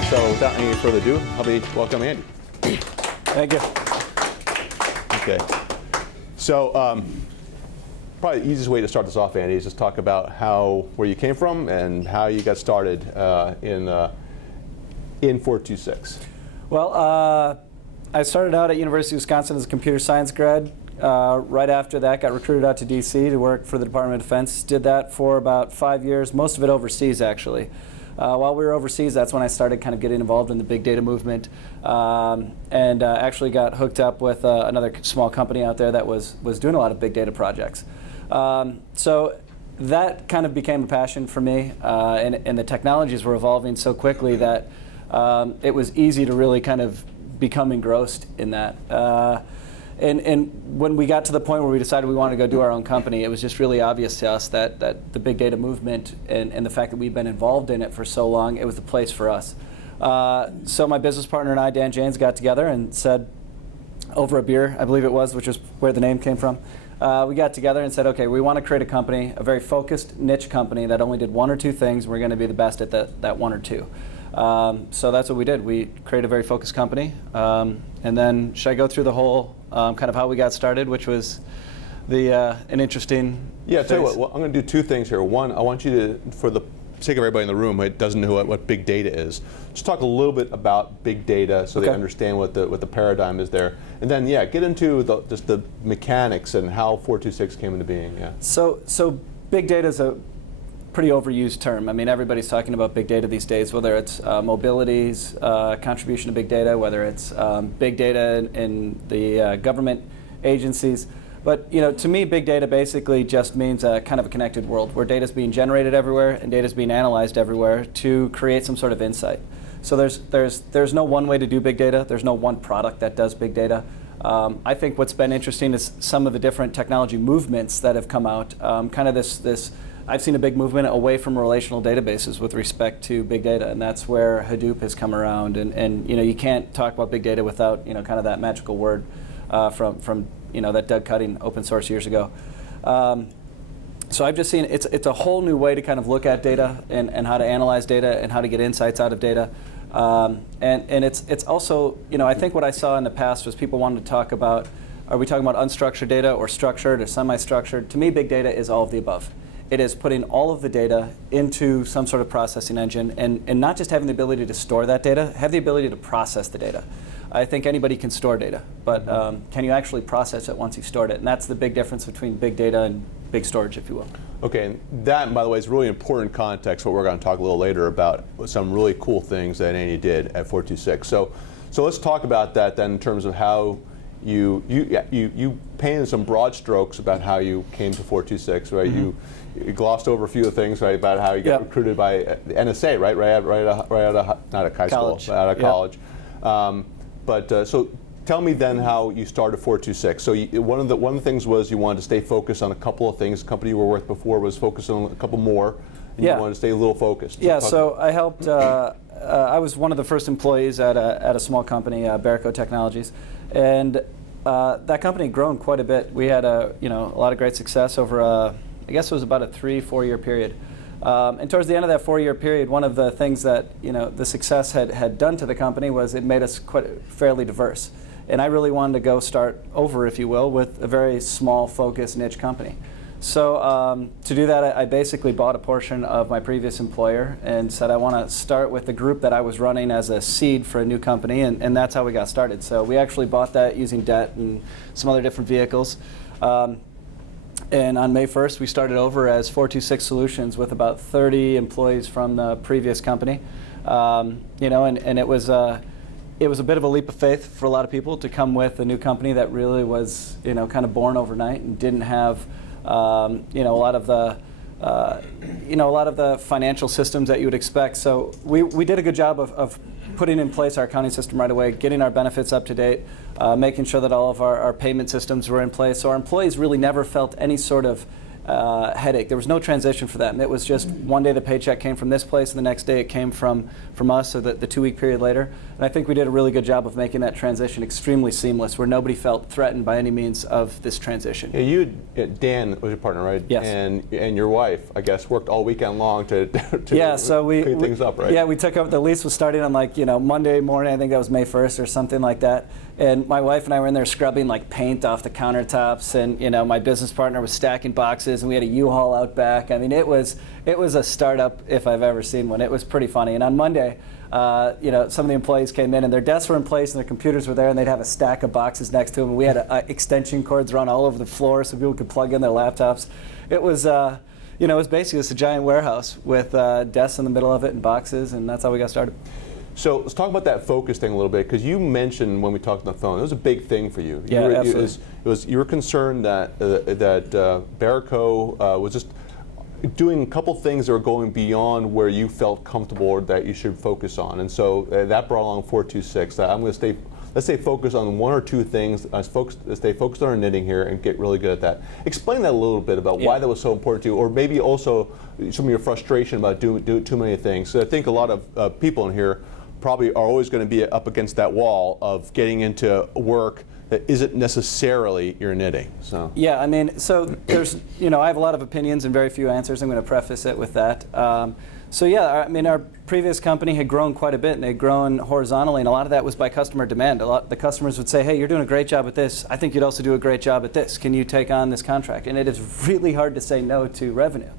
right, so without any further ado, I'll be welcome Andy. Thank you. Okay. So probably the easiest way to start this off, Andy, is just talk about where you came from and how you got started in 426. Well, I started out at University of Wisconsin as a computer science grad. Right after that, got recruited out to DC to work for the Department of Defense. Did that for about 5 years, most of it overseas, actually. While we were overseas, that's when I started kind of getting involved in the big data movement, and actually got hooked up with another small company out there that was doing a lot of big data projects. So that kind of became a passion for me, and the technologies were evolving so quickly that it was easy to really kind of become engrossed in that. And when we got to the point where we decided we wanted to go do our own company, it was just really obvious to us that the big data movement and the fact that we've been involved in it for so long, it was the place for us. So my business partner and I, Dan Janes, got together and said, over a beer, I believe it was, which is where the name came from, we got together and said, okay, we want to create a company, a very focused niche company that only did one or two things. We're going to be the best at that one or two. So that's what we did. We created a very focused company. And then should I go through the whole kind of how we got started, which was an interesting Yeah, tell you what, well, I'm going to do two things here. One, I want you to, for the sake of everybody in the room who doesn't know what big data is, just talk a little bit about big data so they understand what the paradigm is there. And then, yeah, get into just the mechanics and how 426 came into being. Yeah. So big data is a pretty overused term. I mean, everybody's talking about big data these days, whether it's mobility's contribution to big data, whether it's big data in the government agencies. But to me, big data basically just means a kind of a connected world where data is being generated everywhere and data is being analyzed everywhere to create some sort of insight. So there's no one way to do big data. There's no one product that does big data. I think what's been interesting is some of the different technology movements that have come out. Kind of this. I've seen a big movement away from relational databases with respect to big data, and that's where Hadoop has come around. And you can't talk about big data without kind of that magical word from that Doug Cutting open source years ago. So I've just seen it's a whole new way to kind of look at data and how to analyze data and how to get insights out of data. And it's also I think what I saw in the past was people wanted to talk about, are we talking about unstructured data or structured or semi-structured? To me, big data is all of the above. It is putting all of the data into some sort of processing engine and not just having the ability to store that data, have the ability to process the data. I think anybody can store data, but can you actually process it once you've stored it? And that's the big difference between big data and big storage, if you will. Okay, and that, by the way, is really important context, what we're going to talk a little later about some really cool things that Andy did at 426. So let's talk about that then in terms of how you painted some broad strokes about how you came to 426, right? Mm-hmm. You glossed over a few of the things, right, about how you got recruited by the NSA, right out of not at high school, but out of college. So tell me then how you started 426. So one of the things was you wanted to stay focused on a couple of things. The company you were with before was focused on a couple more, and you wanted to stay a little focused. So I helped. I was one of the first employees at a small company, Barrico Technologies, and that company had grown quite a bit. We had a lot of great success over I guess it was about a 3-4 year period. And towards the end of that 4-year period, one of the things that the success had done to the company was it made us quite fairly diverse. And I really wanted to go start over, if you will, with a very small, focused niche company. So to do that, I basically bought a portion of my previous employer and said I want to start with the group that I was running as a seed for a new company, and that's how we got started. So we actually bought that using debt and some other different vehicles. And on May 1st, we started over as 426 Solutions with about 30 employees from the previous company. And it was a bit of a leap of faith for a lot of people to come with a new company that really was kind of born overnight and didn't have a lot of the financial systems that you would expect. So we did a good job of putting in place our accounting system right away, getting our benefits up to date, making sure that all of our payment systems were in place. So our employees really never felt any sort of headache. There was no transition for them. It was just one day the paycheck came from this place, and the next day it came from us, or the 2-week period later. And I think we did a really good job of making that transition extremely seamless, where nobody felt threatened by any means of this transition. Yeah, Dan was your partner, right? Yes. And your wife, I guess, worked all weekend long to clean things up, right? Yeah, we took up, the lease was starting on Monday morning, I think that was May 1st or something like that. And my wife and I were in there scrubbing paint off the countertops, and my business partner was stacking boxes, and we had a U-Haul out back. I mean, it was a startup if I've ever seen one. It was pretty funny. And on Monday, some of the employees came in and their desks were in place and their computers were there, and they'd have a stack of boxes next to them. And we had extension cords run all over the floor so people could plug in their laptops. It was, it was basically just a giant warehouse with desks in the middle of it and boxes, and that's how we got started. So let's talk about that focus thing a little bit, because you mentioned when we talked on the phone, it was a big thing for you. Yeah, absolutely. You were concerned that Barrico was just doing a couple things that were going beyond where you felt comfortable or that you should focus on, and so that brought along 426. I'm going to let's stay focused on one or two things. Stay focused on our knitting here and get really good at that. Explain that a little bit about why that was so important to you, or maybe also some of your frustration about doing too many things. So I think a lot of people in here probably are always going to be up against that wall of getting into work that isn't necessarily your knitting. So yeah, I mean, so there's, I have a lot of opinions and very few answers. I'm going to preface it with that. So yeah, I mean, our previous company had grown quite a bit, and they'd grown horizontally, and a lot of that was by customer demand. The customers would say, hey, you're doing a great job at this. I think you'd also do a great job at this. Can you take on this contract? And it is really hard to say no to revenue.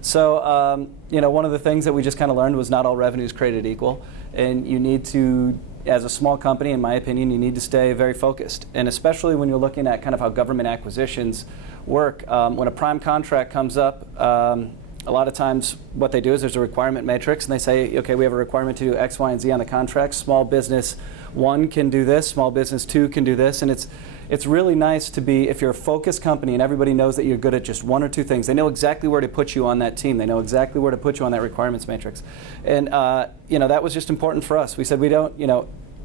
So one of the things that we just kind of learned was not all revenue is created equal, and you need to, as a small company, in my opinion, you need to stay very focused. And especially when you're looking at kind of how government acquisitions work, when a prime contract comes up, a lot of times what they do is there's a requirement matrix, and they say, okay, we have a requirement to do X, Y, and Z on the contract. Small business 1 can do this, small business 2 can do this, and it's really nice to be, if you're a focused company and everybody knows that you're good at just one or two things, they know exactly where to put you on that team. They know exactly where to put you on that requirements matrix. And that was just important for us. We said we don't,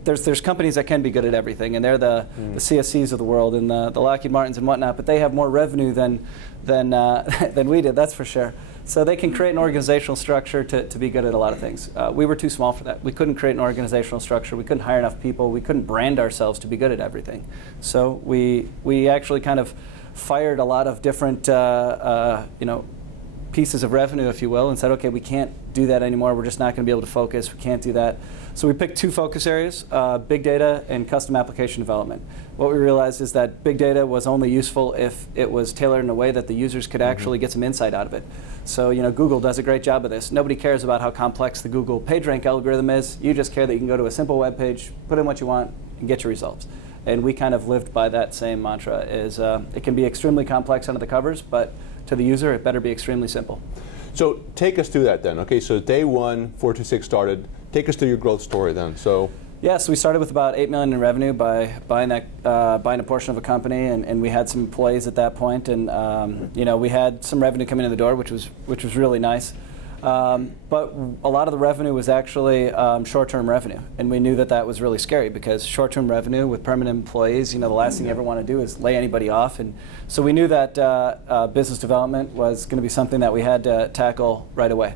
there's companies that can be good at everything, and they're the CSCs of the world and the Lockheed Martins and whatnot, but they have more revenue than we did, that's for sure. So they can create an organizational structure to be good at a lot of things. We were too small for that. We couldn't create an organizational structure. We couldn't hire enough people. We couldn't brand ourselves to be good at everything. So we actually kind of fired a lot of different pieces of revenue, if you will, and said, okay, we can't do that anymore. We're just not going to be able to focus. We can't do that. So we picked two focus areas, big data and custom application development. What we realized is that big data was only useful if it was tailored in a way that the users could actually get some insight out of it. So Google does a great job of this. Nobody cares about how complex the Google PageRank algorithm is. You just care that you can go to a simple web page, put in what you want, and get your results. And we kind of lived by that same mantra, is it can be extremely complex under the covers, but to the user, it better be extremely simple. So take us through that then. Okay, so day one, 426 started. Take us through your growth story then. So we started with about $8 million in revenue by buying a portion of a company, and we had some employees at that point, and we had some revenue coming in the door, which was really nice. But a lot of the revenue was actually short-term revenue, and we knew that was really scary, because short-term revenue with permanent employees, the last thing you ever want to do is lay anybody off, and so we knew that business development was going to be something that we had to tackle right away.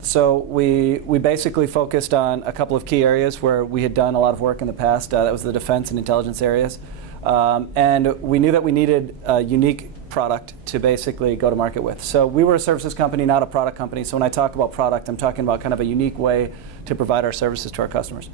So we basically focused on a couple of key areas where we had done a lot of work in the past. That was the defense and intelligence areas, and we knew that we needed a unique product to basically go to market with. So we were a services company, not a product company. So when I talk about product, I'm talking about kind of a unique way to provide our services to our customers.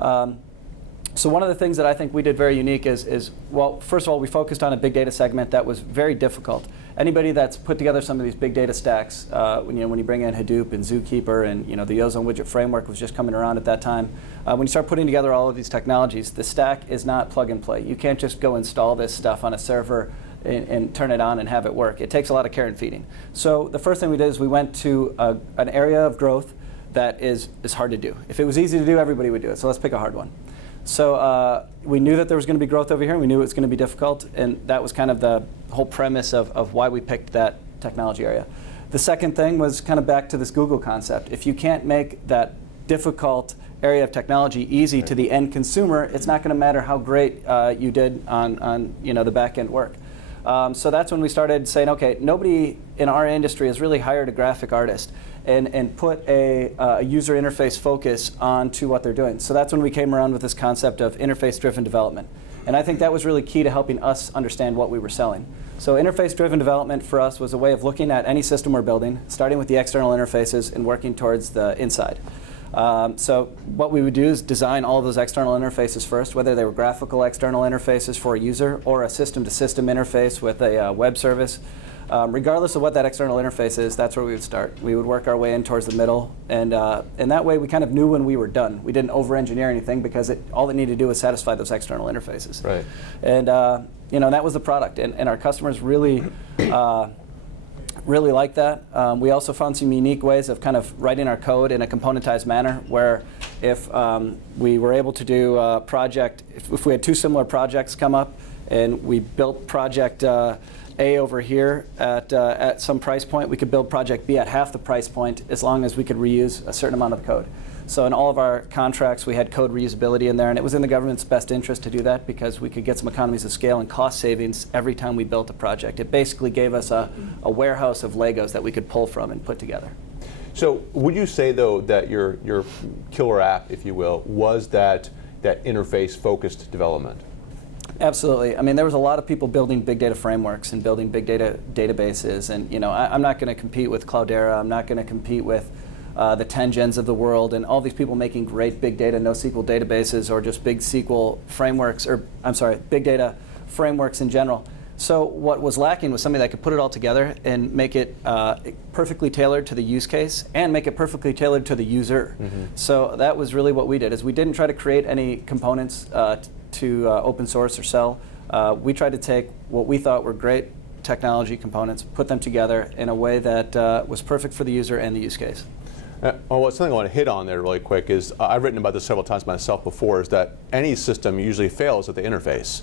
So one of the things that I think we did very unique is, well, first of all, we focused on a big data segment that was very difficult. Anybody that's put together some of these big data stacks, when you bring in Hadoop and Zookeeper, and the Ozone Widget Framework was just coming around at that time. When you start putting together all of these technologies, the stack is not plug and play. You can't just go install this stuff on a server and turn it on and have it work. It takes a lot of care and feeding. So the first thing we did is we went to an area of growth that is hard to do. If it was easy to do, everybody would do it. So let's pick a hard one. So we knew that there was going to be growth over here, and we knew it was going to be difficult, and that was kind of the whole premise of why we picked that technology area. The second thing was kind of back to this Google concept. If you can't make that difficult area of technology easy to the end consumer, it's not going to matter how great you did on the back end work. So that's when we started saying, okay, nobody in our industry has really hired a graphic artist and put a user interface focus onto what they're doing. So that's when we came around with this concept of interface-driven development. And I think that was really key to helping us understand what we were selling. So interface-driven development for us was a way of looking at any system we're building, starting with the external interfaces and working towards the inside. So what we would do is design all of those external interfaces first, whether they were graphical external interfaces for a user or a system-to-system interface with a web service. Regardless of what that external interface is, that's where we would start. We would work our way in towards the middle, and that way we kind of knew when we were done. We didn't over-engineer anything because all it needed to do was satisfy those external interfaces. Right. And that was the product, and our customers really really liked that. We also found some unique ways of kind of writing our code in a componentized manner, where if we were able to do a project, if we had two similar projects come up, and we built project A over here at some price point, we could build project B at half the price point as long as we could reuse a certain amount of code. So in all of our contracts, we had code reusability in there, and it was in the government's best interest to do that because we could get some economies of scale and cost savings every time we built a project. It basically gave us a warehouse of Legos that we could pull from and put together. So would you say, though, that your killer app, if you will, was that interface-focused development? Absolutely. I mean, there was a lot of people building big data frameworks and building big data databases, and I'm not going to compete with Cloudera. I'm not going to compete with the 10gens of the world and all these people making great big data NoSQL databases or just big SQL frameworks, or big data frameworks in general. So what was lacking was somebody that could put it all together and make it perfectly tailored to the use case and make it perfectly tailored to the user. Mm-hmm. So that was really what we did, is we didn't try to create any components to open source or sell. We tried to take what we thought were great technology components, put them together in a way that was perfect for the user and the use case. Something I want to hit on there really quick is, I've written about this several times myself before, is that any system usually fails at the interface.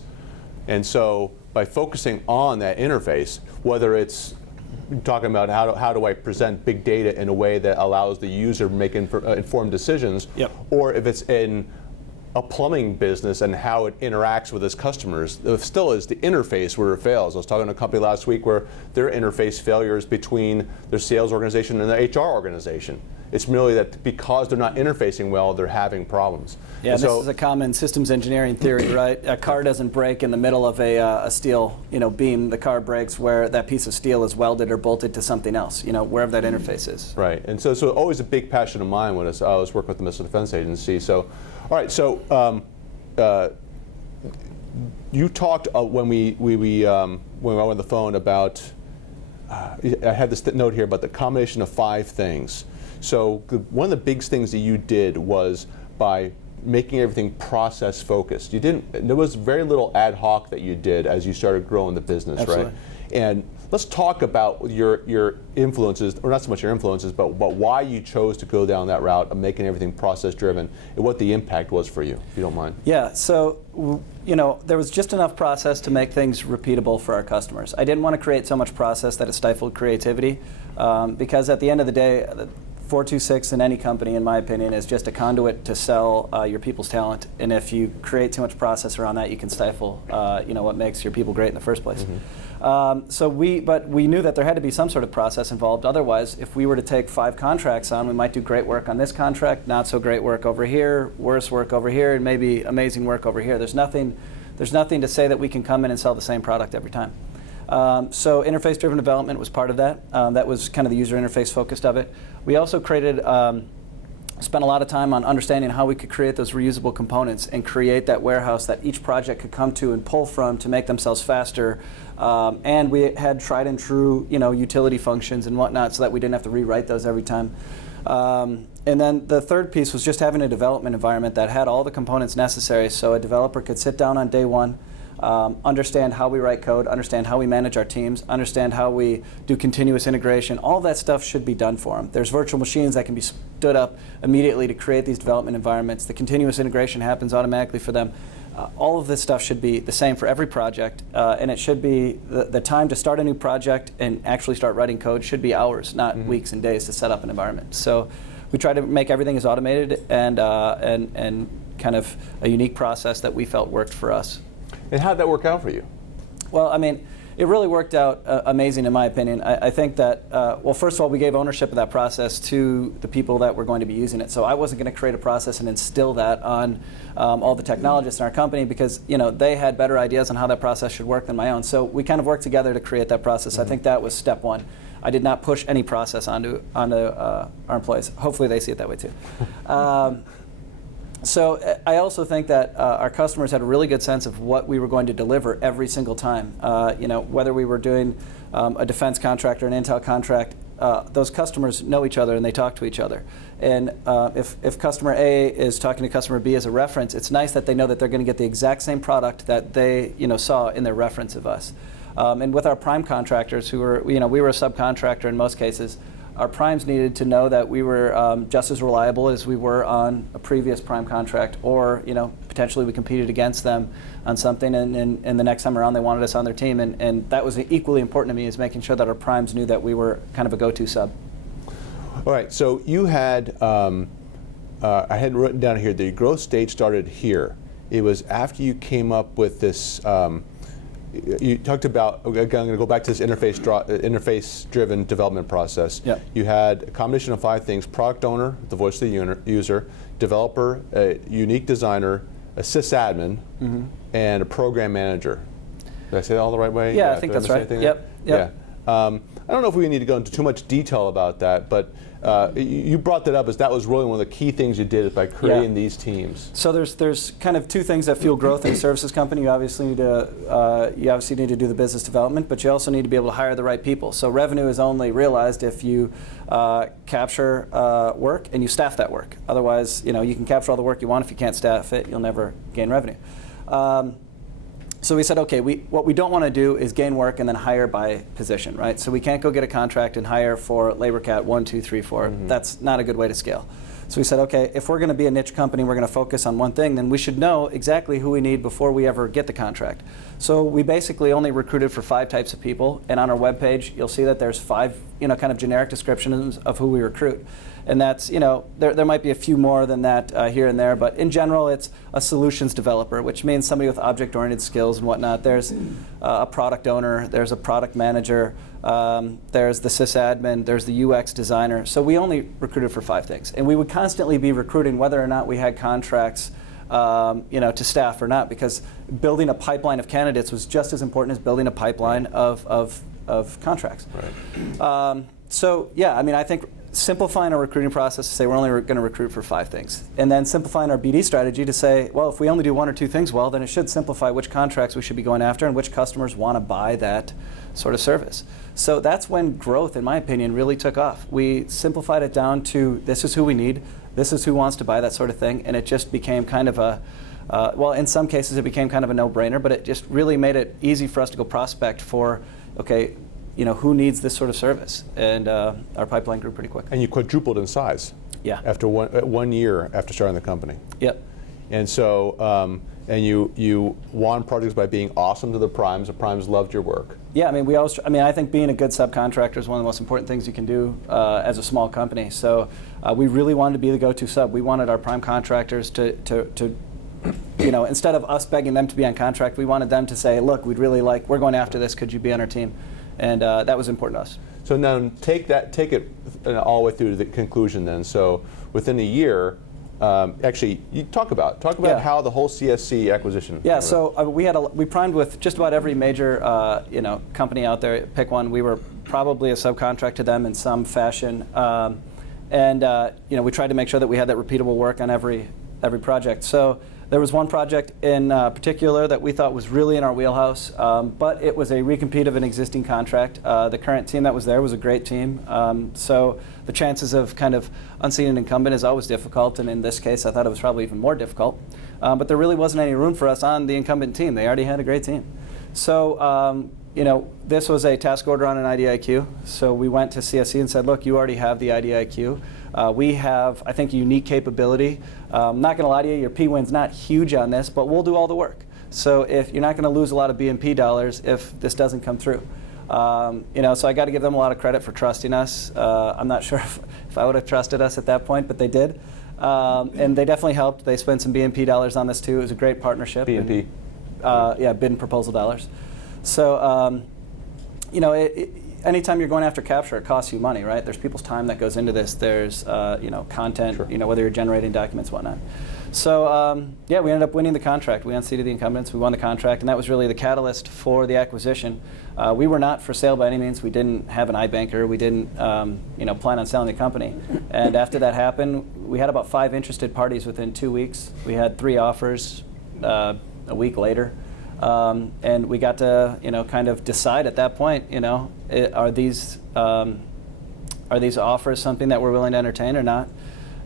And so by focusing on that interface, whether it's talking about how do I present big data in a way that allows the user to make informed decisions, yep, or if it's in a plumbing business and how it interacts with its customers, it still is the interface where it fails. I was talking to a company last week where their interface failures between their sales organization and the HR organization. It's merely that because they're not interfacing well, they're having problems. Yeah, this is a common systems engineering theory, right? A car doesn't break in the middle of a steel beam. The car breaks where that piece of steel is welded or bolted to something else, wherever that interface is. Right, and so always a big passion of mine when I was working with the Missile Defense Agency. So, all right, so you talked when we were on the phone about, I had this note here about the combination of 5 things. So one of the big things that you did was by making everything process focused. There was very little ad hoc that you did as you started growing the business. Absolutely. Right? And let's talk about your influences, or not so much your influences, but why you chose to go down that route of making everything process driven and what the impact was for you, if you don't mind. Yeah, so there was just enough process to make things repeatable for our customers. I didn't want to create so much process that it stifled creativity, because at the end of the day, 426 in any company, in my opinion, is just a conduit to sell your people's talent. And if you create too much process around that, you can stifle what makes your people great in the first place. Mm-hmm. But we knew that there had to be some sort of process involved. Otherwise, if we were to take 5 contracts on, we might do great work on this contract, not so great work over here, worse work over here, and maybe amazing work over here. There's nothing to say that we can come in and sell the same product every time. So interface-driven development was part of that. That was kind of the user interface focused of it. We also spent a lot of time on understanding how we could create those reusable components and create that warehouse that each project could come to and pull from to make themselves faster. And we had tried and true, utility functions and whatnot, so that we didn't have to rewrite those every time. And then the third piece was just having a development environment that had all the components necessary, so a developer could sit down on day one, understand how we write code, understand how we manage our teams, understand how we do continuous integration. All that stuff should be done for them. There's virtual machines that can be stood up immediately to create these development environments. The continuous integration happens automatically for them. All of this stuff should be the same for every project, and it should be the time to start a new project and actually start writing code should be hours, not mm-hmm. weeks and days to set up an environment. So we try to make everything as automated and kind of a unique process that we felt worked for us. And how did that work out for you? Well, I mean, it really worked out amazing in my opinion. I think that, well, first of all, we gave ownership of that process to the people that were going to be using it. So I wasn't going to create a process and instill that on all the technologists in our company because they had better ideas on how that process should work than my own. So we kind of worked together to create that process. I think that was step one. I did not push any process onto our employees. Hopefully they see it that way too. So I also think that our customers had a really good sense of what we were going to deliver every single time. Whether we were doing a defense contract or an intel contract, those customers know each other and they talk to each other. And if customer A is talking to customer B as a reference, it's nice that they know that they're going to get the exact same product that they saw in their reference of us. And with our prime contractors, who were we were a subcontractor in most cases. Our primes needed to know that we were just as reliable as we were on a previous prime contract, or potentially we competed against them on something, and the next time around they wanted us on their team, and that was equally important to me, is making sure that our primes knew that we were kind of a go-to sub. All right, so you had, I had written down here, the growth stage started here. It was after you came up with this. You talked about, I'm going to go back to this interface-driven development process. Yep. You had a combination of 5 things: product owner, the voice of the user, developer, a unique designer, a sysadmin, and a program manager. Did I say that all the right way? Yeah, I think that's right. Yep. Yeah. I don't know if we need to go into too much detail about that, but you brought that up as that was really one of the key things you did by creating these teams. So there's kind of 2 things that fuel growth in a services company. You obviously need to do the business development, but you also need to be able to hire the right people. So revenue is only realized if you capture work and you staff that work. Otherwise, you can capture all the work you want. If you can't staff it, you'll never gain revenue. So we said, okay, what we don't want to do is gain work and then hire by position, right? So we can't go get a contract and hire for labor cat 1, 2, 3, 4. That's not a good way to scale. So we said, okay, if we're going to be a niche company, we're going to focus on one thing, then we should know exactly who we need before we ever get the contract. So we basically only recruited for 5 types of people, and on our webpage, you'll see that there's 5, kind of generic descriptions of who we recruit. And that's, there might be a few more than that here and there, but in general, it's a solutions developer, which means somebody with object-oriented skills and whatnot. There's a product owner, there's a product manager, there's the sysadmin, there's the UX designer. So we only recruited for 5 things, and we would constantly be recruiting whether or not we had contracts, to staff or not, because building a pipeline of candidates was just as important as building a pipeline of contracts. Right. So yeah, I think simplifying our recruiting process to say we're only going to recruit for 5 things. And then simplifying our BD strategy to say, well, if we only do 1 or 2 things well, then it should simplify which contracts we should be going after and which customers want to buy that sort of service. So that's when growth, in my opinion, really took off. We simplified it down to this is who we need, this is who wants to buy that sort of thing, and it just became kind of a, well, in some cases it became kind of a no-brainer, but it just really made it easy for us to go prospect for, okay, who needs this sort of service? And our pipeline grew pretty quick. And you quadrupled in size. Yeah. After 1 year after starting the company. Yep. And so, and you won projects by being awesome to the primes. The primes loved your work. Yeah, I think being a good subcontractor is one of the most important things you can do as a small company. So we really wanted to be the go-to sub. We wanted our prime contractors to instead of us begging them to be on contract, we wanted them to say, look, we're going after this, could you be on our team? And that was important to us. So now take it all the way through to the conclusion then. So within a year, actually, you talk about how the whole CSC acquisition. Yeah, so we primed with just about every major company out there. Pick one. We were probably a subcontract to them in some fashion, and we tried to make sure that we had that repeatable work on every project. So there was one project in particular that we thought was really in our wheelhouse, but it was a recompete of an existing contract. The current team that was there was a great team, so the chances of kind of unseating an incumbent is always difficult, and in this case I thought it was probably even more difficult. But there really wasn't any room for us on the incumbent team. They already had a great team. So this was a task order on an IDIQ, so we went to CSC and said, look, you already have the IDIQ. We have, I think, a unique capability. I'm not going to lie to you, your P-win's not huge on this, but we'll do all the work. So if you're not going to lose a lot of B&P dollars if this doesn't come through. So I got to give them a lot of credit for trusting us. I'm not sure if I would have trusted us at that point, but they did. And they definitely helped. They spent some B&P dollars on this too. It was a great partnership. B&P? Bid and proposal dollars. So anytime you're going after capture, it costs you money, right? There's people's time that goes into this. There's content, Sure. whether you're generating documents, whatnot. So we ended up winning the contract. We unseated the incumbents. We won the contract, and that was really the catalyst for the acquisition. We were not for sale by any means. We didn't have an iBanker. We didn't plan on selling the company. And after that happened, we had about 5 interested parties within 2 weeks. We had 3 offers a week later. And we got to, kind of decide at that point, are these offers something that we're willing to entertain or not?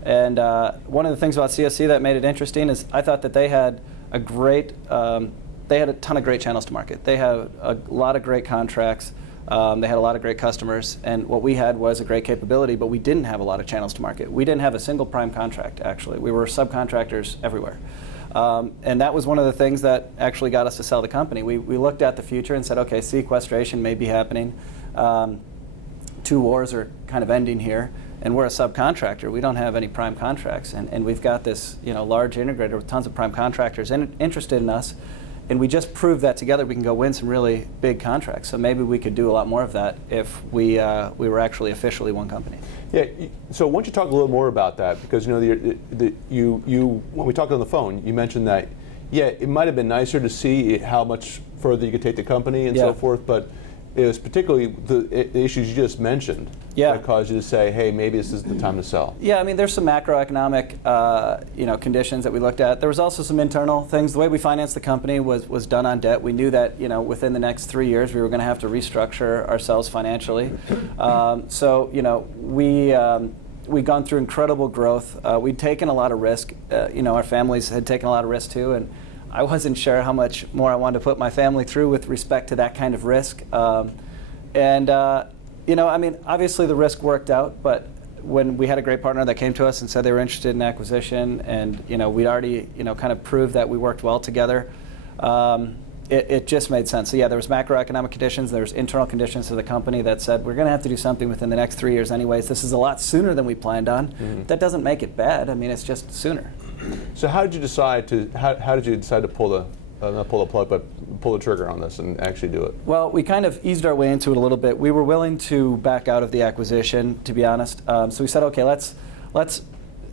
And one of the things about CSC that made it interesting is I thought that they had a ton of great channels to market. They have a lot of great contracts. They had a lot of great customers, and what we had was a great capability, but we didn't have a lot of channels to market. We didn't have a single prime contract, actually. We were subcontractors everywhere. And that was one of the things that actually got us to sell the company. We looked at the future and said, okay, sequestration may be happening. 2 wars are kind of ending here, and we're a subcontractor. We don't have any prime contracts, and we've got this large integrator with tons of prime contractors interested in us, and we just proved that together we can go win some really big contracts. So maybe we could do a lot more of that if we were actually officially one company. Yeah. So why don't you talk a little more about that? Because when we talked on the phone, you mentioned that it might have been nicer to see how much further you could take the company and so forth, but it was particularly the issues you just mentioned that caused you to say, hey, maybe this is the time to sell. Yeah, there's some macroeconomic conditions that we looked at. There was also some internal things. The way we financed the company was done on debt. We knew that within the next 3 years we were going to have to restructure ourselves financially. We'd gone through incredible growth. We'd taken a lot of risk. Our families had taken a lot of risk too, and I wasn't sure how much more I wanted to put my family through with respect to that kind of risk. Obviously the risk worked out, but when we had a great partner that came to us and said they were interested in acquisition, and we'd already kind of proved that we worked well together, it just made sense. So there was macroeconomic conditions, there was internal conditions to the company that said we're going to have to do something within the next 3 years anyways. This is a lot sooner than we planned on. Mm-hmm. That doesn't make it bad. It's just sooner. So how did you decide to pull the not pull the plug, but pull the trigger on this and actually do it? Well, we kind of eased our way into it a little bit. We were willing to back out of the acquisition, to be honest. So we said, okay, let's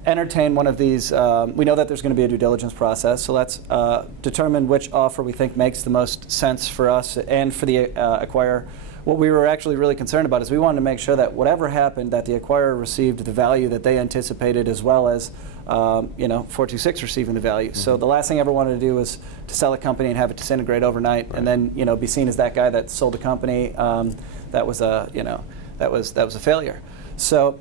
entertain one of these. We know that there's going to be a due diligence process, so let's determine which offer we think makes the most sense for us and for the acquirer. What we were actually really concerned about is we wanted to make sure that whatever happened, that the acquirer received the value that they anticipated, as well as 426 receiving the value. Mm-hmm. So the last thing I ever wanted to do was to sell a company and have it disintegrate overnight, right, and then be seen as that guy that sold the company. That was a failure. So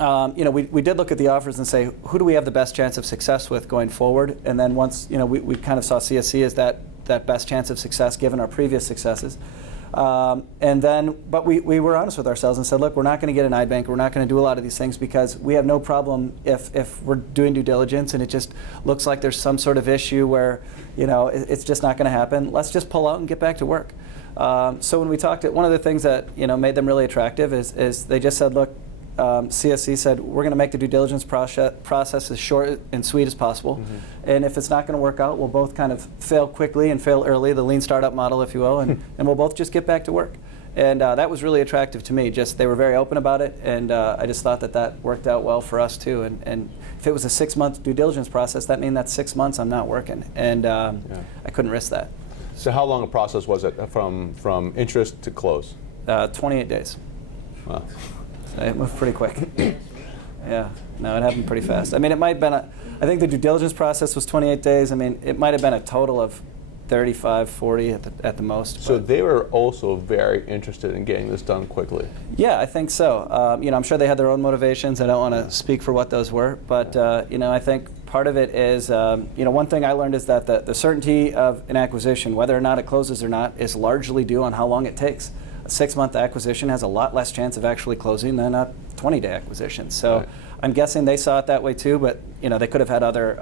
we did look at the offers and say, who do we have the best chance of success with going forward? And then once we kind of saw CSC as that best chance of success given our previous successes. But we were honest with ourselves and said, look, we're not going to get an iBank. We're not going to do a lot of these things because we have no problem if we're doing due diligence and it just looks like there's some sort of issue where it's just not going to happen. Let's just pull out and get back to work. So when we talked, one of the things that made them really attractive is they just said, look, CSC said, we're going to make the due diligence process as short and sweet as possible. Mm-hmm. And if it's not going to work out, we'll both kind of fail quickly and fail early, the lean startup model, if you will, and we'll both just get back to work. And that was really attractive to me. They were very open about it, and I just thought that worked out well for us too. And if it was a 6-month due diligence process, that means that's 6 months I'm not working, and I couldn't risk that. So how long a process was it from interest to close? 28 days. Wow. It moved pretty quick. Yeah, no, it happened pretty fast. It might have been I think the due diligence process was 28 days. It might have been a total of 35, 40 at the most. So they were also very interested in getting this done quickly. Yeah, I think so. I'm sure they had their own motivations. I don't want to speak for what those were, but I think part of it is, one thing I learned is that the certainty of an acquisition, whether or not it closes or not, is largely due on how long it takes. A 6-month acquisition has a lot less chance of actually closing than a 20-day acquisition. So right. I'm guessing they saw it that way too, but they could have had other,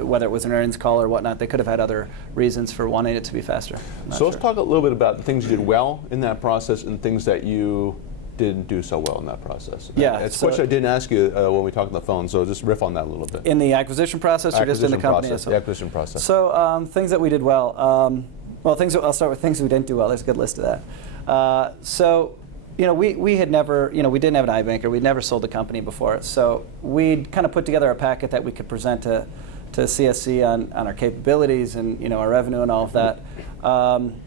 whether it was an earnings call or whatnot, they could have had other reasons for wanting it to be faster. So let's talk a little bit about the things you did well in that process and things that you didn't do so well in that process. Yeah, it's a question I didn't ask you when we talked on the phone, so just riff on that a little bit. In the acquisition process or just in the company? The acquisition process. So things that we did well. Well, I'll start with things we didn't do well. There's a good list of that. So, we had never, we didn't have an iBanker. We'd never sold a company before. So we'd kind of put together a packet that we could present to CSC on our capabilities and, our revenue and all of that. And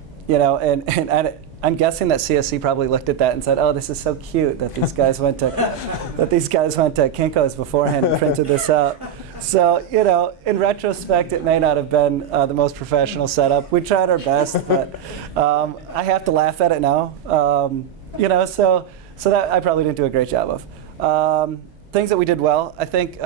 I'm guessing that CSC probably looked at that and said, "Oh, this is so cute that these guys went to Kinko's beforehand and printed this out." So, in retrospect, it may not have been the most professional setup. We tried our best, but I have to laugh at it now. So that I probably didn't do a great job of. Things that we did well, I think.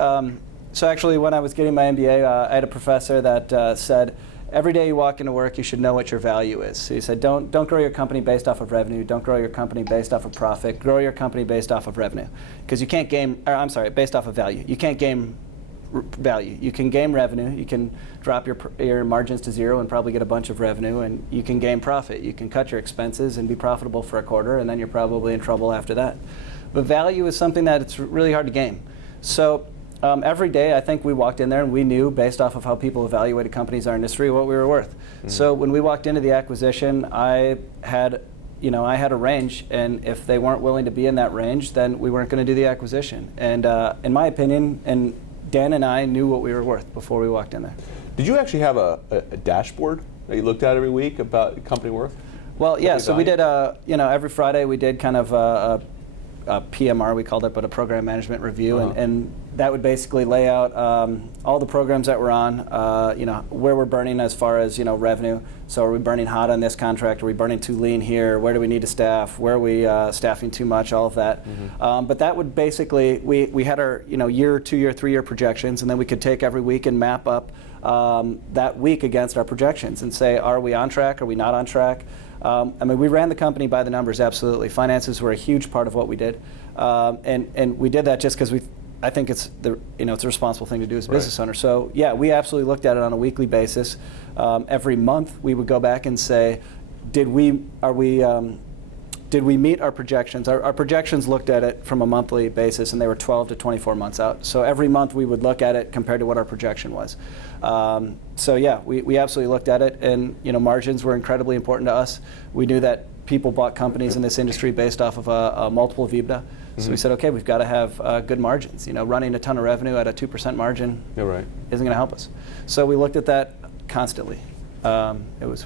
So actually, when I was getting my MBA, I had a professor that said, every day you walk into work, you should know what your value is. So he said, don't grow your company based off of revenue. Don't grow your company based off of profit. Grow your company based off of revenue, because you can't based off of value. You can't game value. You can game revenue. You can drop your margins to zero and probably get a bunch of revenue, and you can game profit. You can cut your expenses and be profitable for a quarter, and then you're probably in trouble after that. But value is something that it's really hard to game. So every day, I think we walked in there and we knew, based off of how people evaluated companies in our industry, what we were worth. Mm-hmm. So when we walked into the acquisition, I had a range, and if they weren't willing to be in that range, then we weren't going to do the acquisition. And in my opinion, and Dan and I knew what we were worth before we walked in there. Did you actually have a dashboard that you looked at every week about company worth? Well, yeah. So we did, every Friday we did kind of a PMR, we called it, but a program management review, and that would basically lay out all the programs that we're on, where we're burning as far as revenue. So are we burning hot on this contract? Are we burning too lean here? Where do we need to staff? Where are we staffing too much? All of that. Mm-hmm. But that would basically, we had our year, 2 year, 3 year projections, and then we could take every week and map up that week against our projections and say, are we on track? Are we not on track? We ran the company by the numbers, absolutely. Finances were a huge part of what we did, and we did that just because I think it's it's a responsible thing to do as a business owner. So yeah, we absolutely looked at it on a weekly basis. Every month, we would go back and say, did we meet our projections? Our projections looked at it from a monthly basis, and they were 12 to 24 months out. So every month we would look at it compared to what our projection was. So yeah, we absolutely looked at it, and margins were incredibly important to us. We knew that people bought companies in this industry based off of a multiple of EBITDA. Mm-hmm. So we said, okay, we've got to have good margins. Running a ton of revenue at a 2% margin isn't going to help us. So we looked at that constantly. We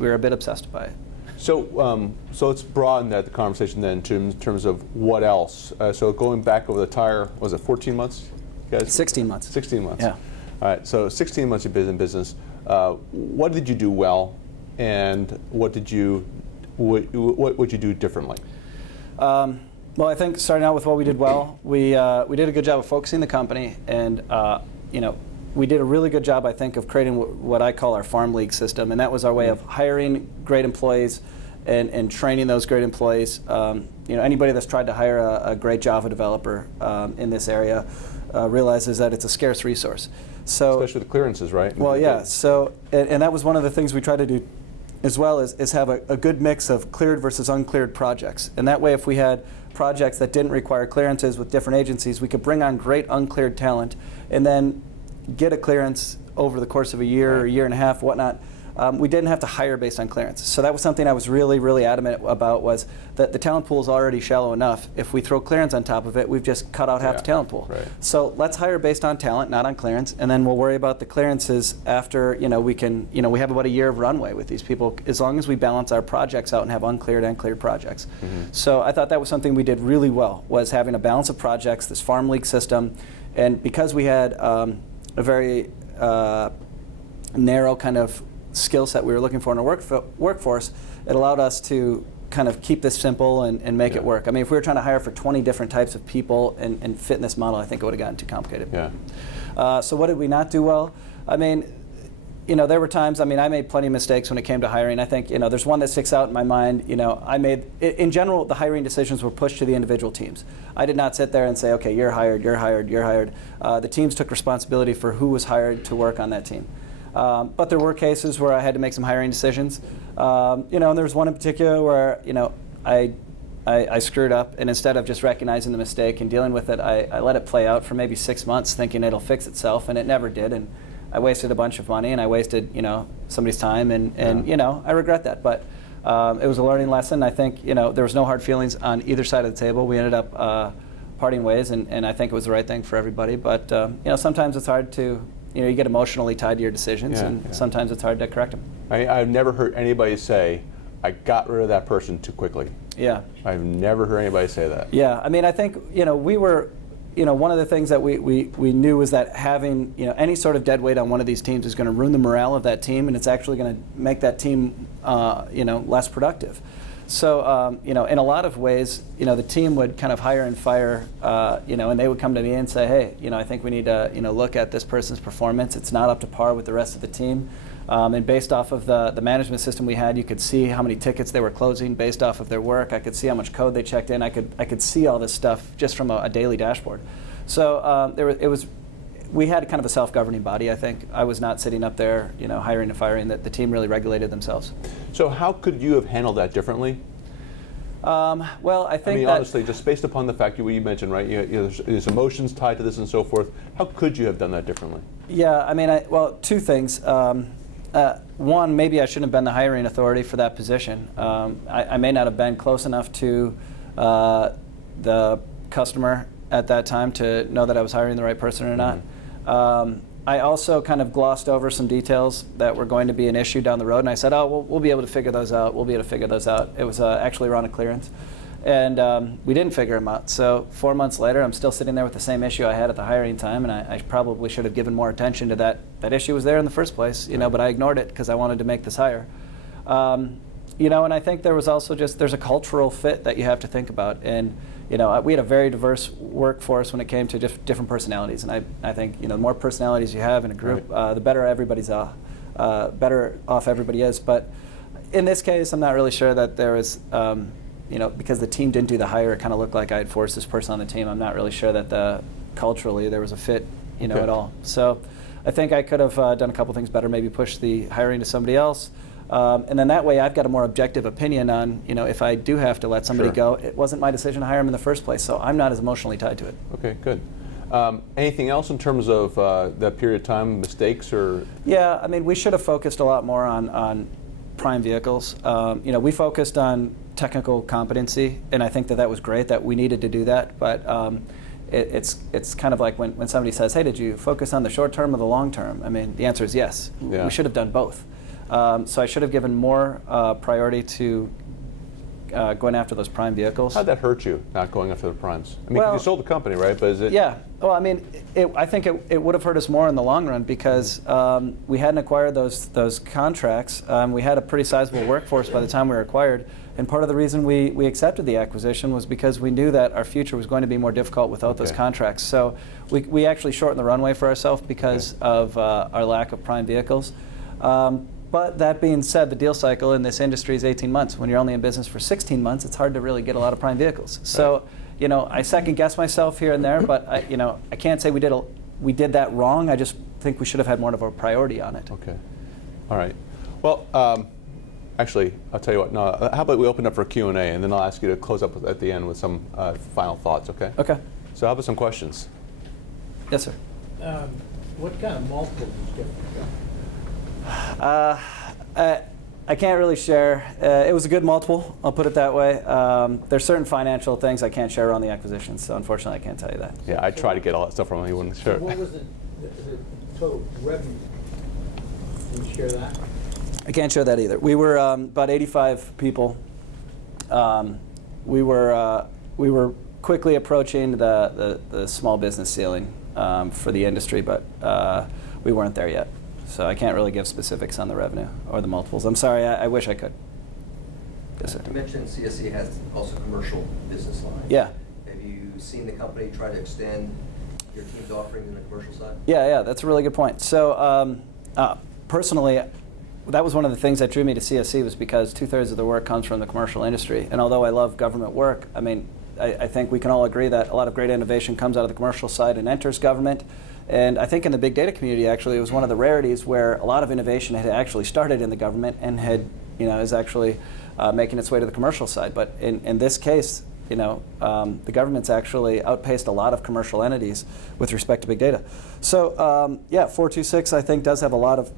were a bit obsessed by it. So let's broaden the conversation then in terms of what else. So going back over the entire, was it 14 months, guys? 16 months. 16 months. Yeah. All right. So 16 months you've been in business. What did you do well, and what would you do differently? Well, I think starting out with what we did well, we did a good job of focusing the company, and we did a really good job, I think, of creating what I call our farm league system, and that was our way of hiring great employees and training those great employees. Anybody that's tried to hire a great Java developer in this area realizes that it's a scarce resource. So, especially the clearances, right? Well, yeah. So, and that was one of the things we tried to do as well, is have a good mix of cleared versus uncleared projects. And that way, if we had projects that didn't require clearances with different agencies, we could bring on great uncleared talent and then get a clearance over the course of a year or a year and a half, whatnot. We didn't have to hire based on clearance. So that was something I was really, really adamant about, was that the talent pool is already shallow enough. If we throw clearance on top of it, we've just cut out half the talent pool. Right. So let's hire based on talent, not on clearance, and then we'll worry about the clearances after we have about a year of runway with these people, as long as we balance our projects out and have uncleared and cleared projects. Mm-hmm. So I thought that was something we did really well, was having a balance of projects, this farm league system, and because we had a very narrow kind of skill set we were looking for in our workforce, it allowed us to kind of keep this simple and make it work. I mean, if we were trying to hire for 20 different types of people and fit in this model, I think it would have gotten too complicated. Yeah. So what did we not do well? I mean, there were times, I made plenty of mistakes when it came to hiring. I think, there's one that sticks out in my mind. In general, the hiring decisions were pushed to the individual teams. I did not sit there and say, okay, you're hired, you're hired, you're hired. The teams took responsibility for who was hired to work on that team. But there were cases where I had to make some hiring decisions. And there was one in particular where, I screwed up, and instead of just recognizing the mistake and dealing with it, I let it play out for maybe 6 months thinking it'll fix itself, and it never did. And I wasted a bunch of money and I wasted somebody's time, and I regret that. But it was a learning lesson. I think there was no hard feelings on either side of the table. We ended up parting ways, and I think it was the right thing for everybody. But sometimes it's hard to you get emotionally tied to your decisions, and sometimes it's hard to correct them. I've never heard anybody say, I got rid of that person too quickly. Yeah. I've never heard anybody say that. Yeah, I mean, I think we were, one of the things that we knew was that having any sort of dead weight on one of these teams is going to ruin the morale of that team, and it's actually going to make that team less productive. So in a lot of ways, the team would kind of hire and fire, and they would come to me and say, hey, I think we need to look at this person's performance. It's not up to par with the rest of the team. And based off of the management system we had, you could see how many tickets they were closing based off of their work. I could see how much code they checked in. I could see all this stuff just from a daily dashboard. So we had kind of a self-governing body, I think. I was not sitting up there, hiring and firing. That the team really regulated themselves. So how could you have handled that differently? Well, I think honestly, just based upon the fact what you mentioned, right? There's emotions tied to this and so forth. How could you have done that differently? Yeah, I mean, two things. One, maybe I shouldn't have been the hiring authority for that position. I may not have been close enough to the customer at that time to know that I was hiring the right person or not. I also kind of glossed over some details that were going to be an issue down the road, and I said, oh, we'll be able to figure those out. We'll be able to figure those out. It was actually around a clearance. And we didn't figure them out. So 4 months later, I'm still sitting there with the same issue I had at the hiring time, and I probably should have given more attention to that. That issue was there in the first place, but I ignored it because I wanted to make this hire. And I think there was also there's a cultural fit that you have to think about. And we had a very diverse workforce when it came to different personalities. And I think the more personalities you have in a group, the better everybody's better off everybody is. But in this case, I'm not really sure that there was. Because the team didn't do the hire, it kind of looked like I had forced this person on the team. I'm not really sure that culturally there was a fit, at all. So I think I could have done a couple things better, maybe push the hiring to somebody else. And then that way I've got a more objective opinion on, if I do have to let somebody go, it wasn't my decision to hire them in the first place, so I'm not as emotionally tied to it. Okay, good. Anything else in terms of that period of time, mistakes or? Yeah, I mean, we should have focused a lot more on prime vehicles. We focused on technical competency, and I think that was great that we needed to do that, but it's kind of like when somebody says, hey, did you focus on the short term or the long term? I mean, the answer is yes. Yeah. We should have done both. So I should have given more priority to going after those prime vehicles. How'd that hurt you, not going after the primes? I mean, you sold the company, right? But is it? Yeah. Well, I mean, I think it would have hurt us more in the long run because we hadn't acquired those contracts. We had a pretty sizable workforce by the time we were acquired. And part of the reason we accepted the acquisition was because we knew that our future was going to be more difficult without those contracts. So we actually shortened the runway for ourselves because of our lack of prime vehicles. But that being said, the deal cycle in this industry is 18 months. When you're only in business for 16 months, it's hard to really get a lot of prime vehicles. So, I second guess myself here and there, but I can't say we did that wrong. I just think we should have had more of a priority on it. Okay. All right. Well, actually, I'll tell you what. No, how about we open up for Q&A, and then I'll ask you to close up at the end with some final thoughts. Okay. Okay. So, how about some questions? Yes, sir. What kind of multiple did you get? I can't really share. It was a good multiple, I'll put it that way. There's certain financial things I can't share on the acquisition, so unfortunately I can't tell you that. Yeah, I tried to get all that stuff from him. He wouldn't share. So what was the total revenue? Can you share that? I can't share that either. We were about 85 people. We were quickly approaching the small business ceiling for the industry, but we weren't there yet. So I can't really give specifics on the revenue or the multiples. I'm sorry, I wish I could. Yes, sir. You mentioned CSC has also commercial business line. Yeah. Have you seen the company try to extend your team's offerings in the commercial side? Yeah, that's a really good point. So personally, that was one of the things that drew me to CSC was because 2/3 of the work comes from the commercial industry. And although I love government work, I mean, I think we can all agree that a lot of great innovation comes out of the commercial side and enters government. And I think in the big data community, actually, it was one of the rarities where a lot of innovation had actually started in the government and is actually making its way to the commercial side. But in this case, the government's actually outpaced a lot of commercial entities with respect to big data. So yeah, 426 I think does have a lot of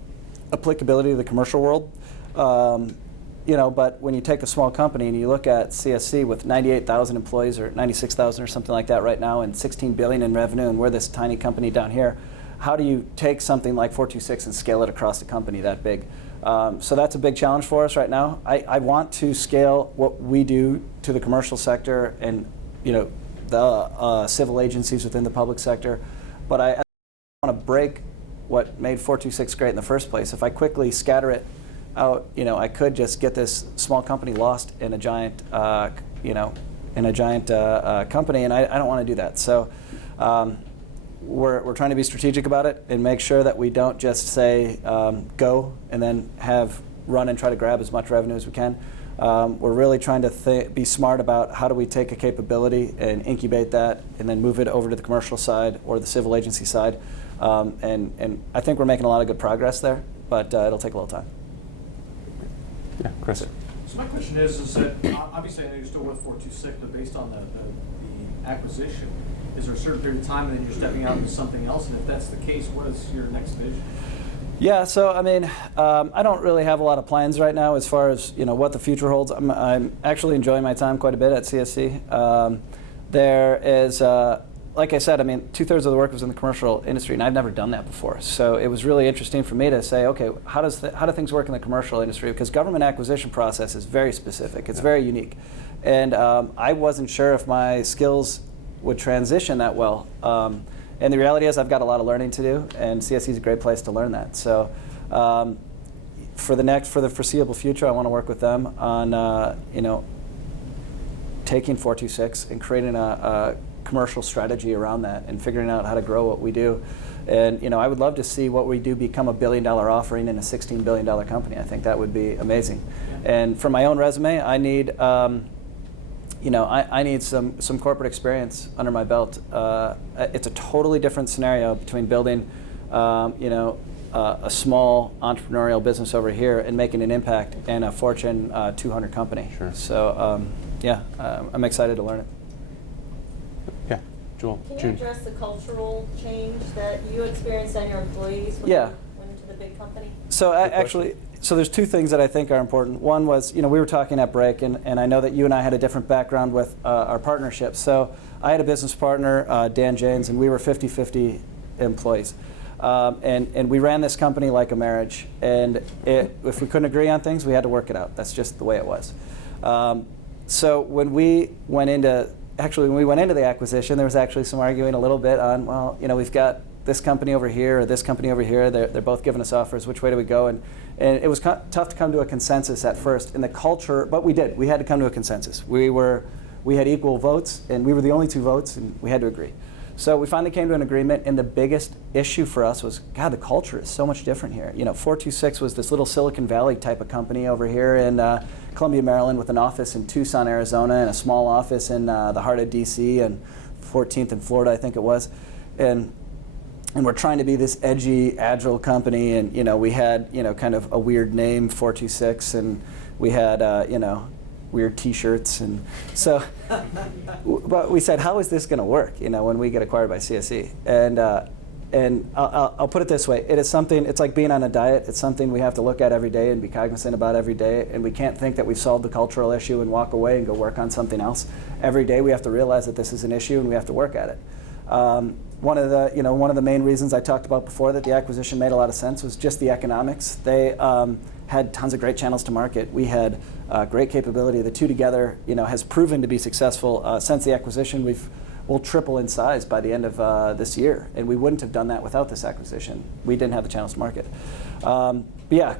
applicability to the commercial world. But when you take a small company and you look at CSC with 98,000 employees or 96,000 or something like that right now and 16 billion in revenue, and we're this tiny company down here, how do you take something like 426 and scale it across a company that big? So that's a big challenge for us right now. I want to scale what we do to the commercial sector and the civil agencies within the public sector, but I want to break what made 426 great in the first place. If I quickly scatter it out, I could just get this small company lost in a giant, company, and I don't want to do that. So we're trying to be strategic about it and make sure that we don't just say go and then run and try to grab as much revenue as we can. We're really trying to be smart about how do we take a capability and incubate that and then move it over to the commercial side or the civil agency side. And I think we're making a lot of good progress there, but it'll take a little time. Yeah, Chris. So my question is that obviously I know you're still with 426, but based on the acquisition, is there a certain period of time and then you're stepping out into something else? And if that's the case, what is your next vision? Yeah, so I mean, I don't really have a lot of plans right now as far as what the future holds. I'm actually enjoying my time quite a bit at CSC. There is, like I said, I mean, 2/3 of the work was in the commercial industry, and I've never done that before. So it was really interesting for me to say, okay, how do things work in the commercial industry? Because government acquisition process is very specific. It's very unique, and I wasn't sure if my skills would transition that well. And the reality is I've got a lot of learning to do, and CSC is a great place to learn that. So for the foreseeable future, I want to work with them on taking 426 and creating a commercial strategy around that and figuring out how to grow what we do. And I would love to see what we do become a $1 billion offering in a $16 billion company. I think that would be amazing. And for my own resume, I need I need some corporate experience under my belt. It's a totally different scenario between building, a small entrepreneurial business over here and making an impact in a Fortune 200 company. Sure. So, I'm excited to learn it. Yeah, Joel. Can you June. address the cultural change that you experienced on your employees when Yeah. you went into the big company? So So there's two things that I think are important. One was, we were talking at break, and I know that you and I had a different background with our partnership. So I had a business partner, Dan Janes, and we were 50-50 employees. And we ran this company like a marriage. And if we couldn't agree on things, we had to work it out. That's just the way it was. So when we went into the acquisition, there was actually some arguing a little bit on, we've got this company over here or this company over here. They're both giving us offers. Which way do we go? And it was tough to come to a consensus at first in the culture, but we did. We had to come to a consensus. We had equal votes, and we were the only two votes, and we had to agree. So we finally came to an agreement, and the biggest issue for us was, God, the culture is so much different here. 426 was this little Silicon Valley type of company over here in Columbia, Maryland, with an office in Tucson, Arizona, and a small office in the heart of DC and 14th in Florida, I think it was. And we're trying to be this edgy, agile company, and we had kind of a weird name, 426, and we had weird T-shirts, and so. But we said, how is this going to work? When we get acquired by CSE, and I'll put it this way: it is something. It's like being on a diet. It's something we have to look at every day and be cognizant about every day. And we can't think that we've solved the cultural issue and walk away and go work on something else. Every day we have to realize that this is an issue and we have to work at it. One of the main reasons I talked about before that the acquisition made a lot of sense was just the economics. They had tons of great channels to market. We had great capability. The two together, has proven to be successful. Since the acquisition, we'll triple in size by the end of this year, and we wouldn't have done that without this acquisition. We didn't have the channels to market. But yeah,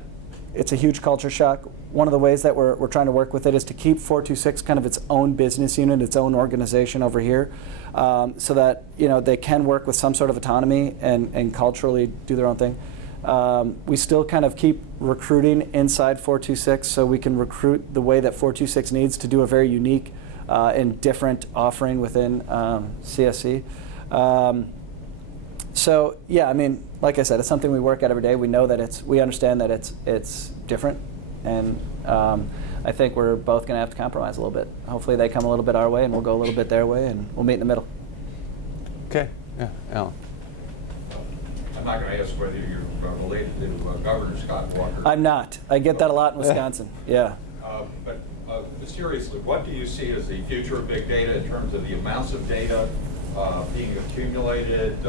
it's a huge culture shock. One of the ways that we're trying to work with it is to keep 426 kind of its own business unit, its own organization over here, so that they can work with some sort of autonomy and culturally do their own thing. We still kind of keep recruiting inside 426, so we can recruit the way that 426 needs to do a very unique and different offering within CSC. So yeah, I mean, like I said, it's something we work at every day. We know that we understand that it's different, and I think we're both going to have to compromise a little bit. Hopefully they come a little bit our way and we'll go a little bit their way and we'll meet in the middle. Okay, yeah, Alan. I'm not going to ask whether you're related to Governor Scott Walker. I'm not. I get that a lot in Wisconsin. Yeah. But seriously, what do you see as the future of big data in terms of the amounts of data being accumulated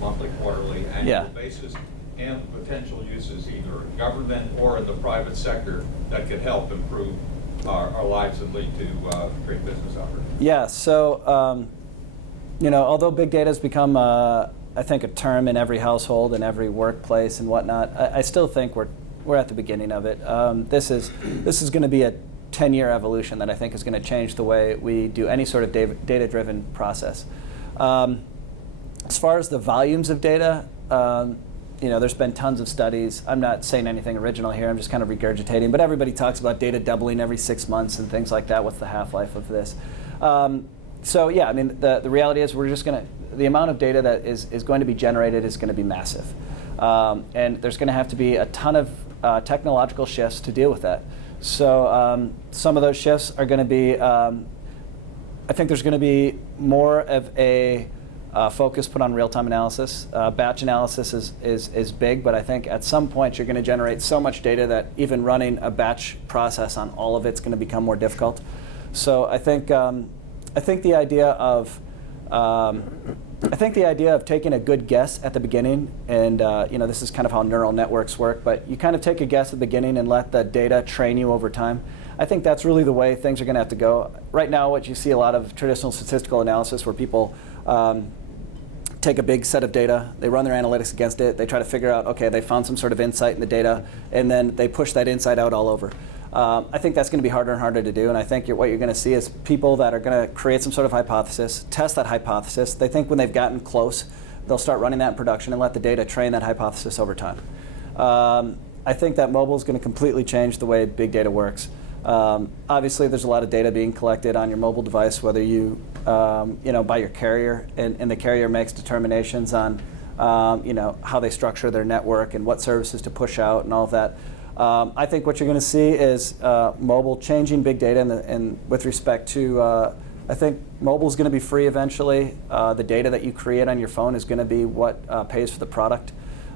monthly, quarterly, annual basis, and potential uses either in government or in the private sector that could help improve our lives and lead to great business opportunities? Yeah. So, although big data has become, I think, a term in every household and every workplace and whatnot, I still think we're at the beginning of it. This is going to be a 10-year evolution that I think is going to change the way we do any sort of data-driven process. As far as the volumes of data, there's been tons of studies. I'm not saying anything original here. I'm just kind of regurgitating. But everybody talks about data doubling every 6 months and things like that. What's the half-life of this? So yeah, I mean, the reality is the amount of data that is going to be generated is going to be massive. And there's going to have to be a ton of technological shifts to deal with that. So some of those shifts are going to be, I think there's going to be more of a focus put on real-time analysis. Batch analysis is big, but I think at some point you're going to generate so much data that even running a batch process on all of it's going to become more difficult. So I think the idea of taking a good guess at the beginning, and this is kind of how neural networks work, but you kind of take a guess at the beginning and let the data train you over time. I think that's really the way things are going to have to go. Right now, what you see a lot of traditional statistical analysis where people take a big set of data, they run their analytics against it, they try to figure out, okay, they found some sort of insight in the data, and then they push that insight out all over. I think that's going to be harder and harder to do, and I think what you're going to see is people that are going to create some sort of hypothesis, test that hypothesis. They think when they've gotten close, they'll start running that in production and let the data train that hypothesis over time. I think that mobile is going to completely change the way big data works. Obviously, there's a lot of data being collected on your mobile device, whether you, by your carrier, and the carrier makes determinations on, how they structure their network and what services to push out and all of that. I think what you're going to see is mobile changing big data, and with respect to, I think mobile is going to be free eventually. The data that you create on your phone is going to be what pays for the product.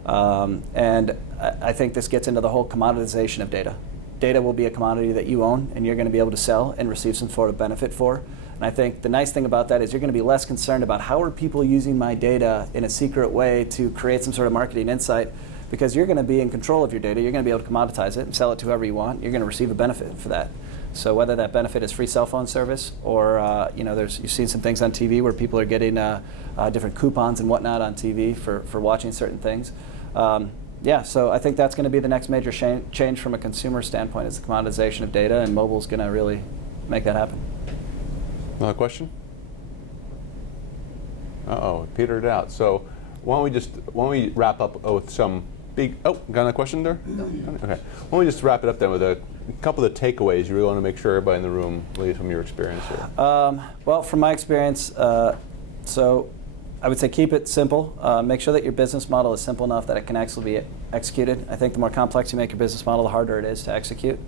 And I think this gets into the whole commoditization of data. Data will be a commodity that you own and you're going to be able to sell and receive some sort of benefit for. And I think the nice thing about that is you're going to be less concerned about how are people using my data in a secret way to create some sort of marketing insight, because you're going to be in control of your data. You're going to be able to commoditize it and sell it to whoever you want. You're going to receive a benefit for that. So whether that benefit is free cell phone service or you've seen some things on TV where people are getting different coupons and whatnot on TV for watching certain things. So I think that's going to be the next major change from a consumer standpoint, is the commoditization of data, and mobile's going to really make that happen. Another question? Uh-oh, it petered out. So why don't we wrap up with some big, got another question there? No. Okay. Why don't we just wrap it up then with a couple of the takeaways you really want to make sure everybody in the room leaves from your experience here? Well, from my experience, so I would say keep it simple. Make sure that your business model is simple enough that it can actually be executed. I think the more complex you make your business model, the harder it is to execute.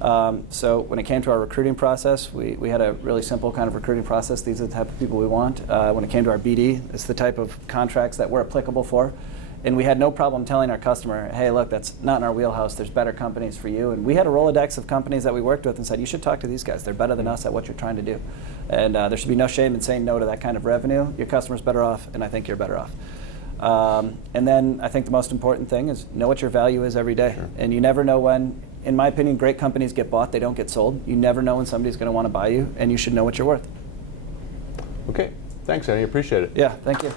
So when it came to our recruiting process, we had a really simple kind of recruiting process. These are the type of people we want. When it came to our BD, it's the type of contracts that we're applicable for. And we had no problem telling our customer, hey, look, that's not in our wheelhouse. There's better companies for you. And we had a Rolodex of companies that we worked with and said, you should talk to these guys. They're better than us at what you're trying to do. And there should be no shame in saying no to that kind of revenue. Your customer's better off, and I think you're better off. And then I think the most important thing is know what your value is every day. Sure. And you never know when, in my opinion, great companies get bought, they don't get sold. You never know when somebody's going to want to buy you, and you should know what you're worth. Okay. Thanks, Andy. Appreciate it. Yeah, thank you.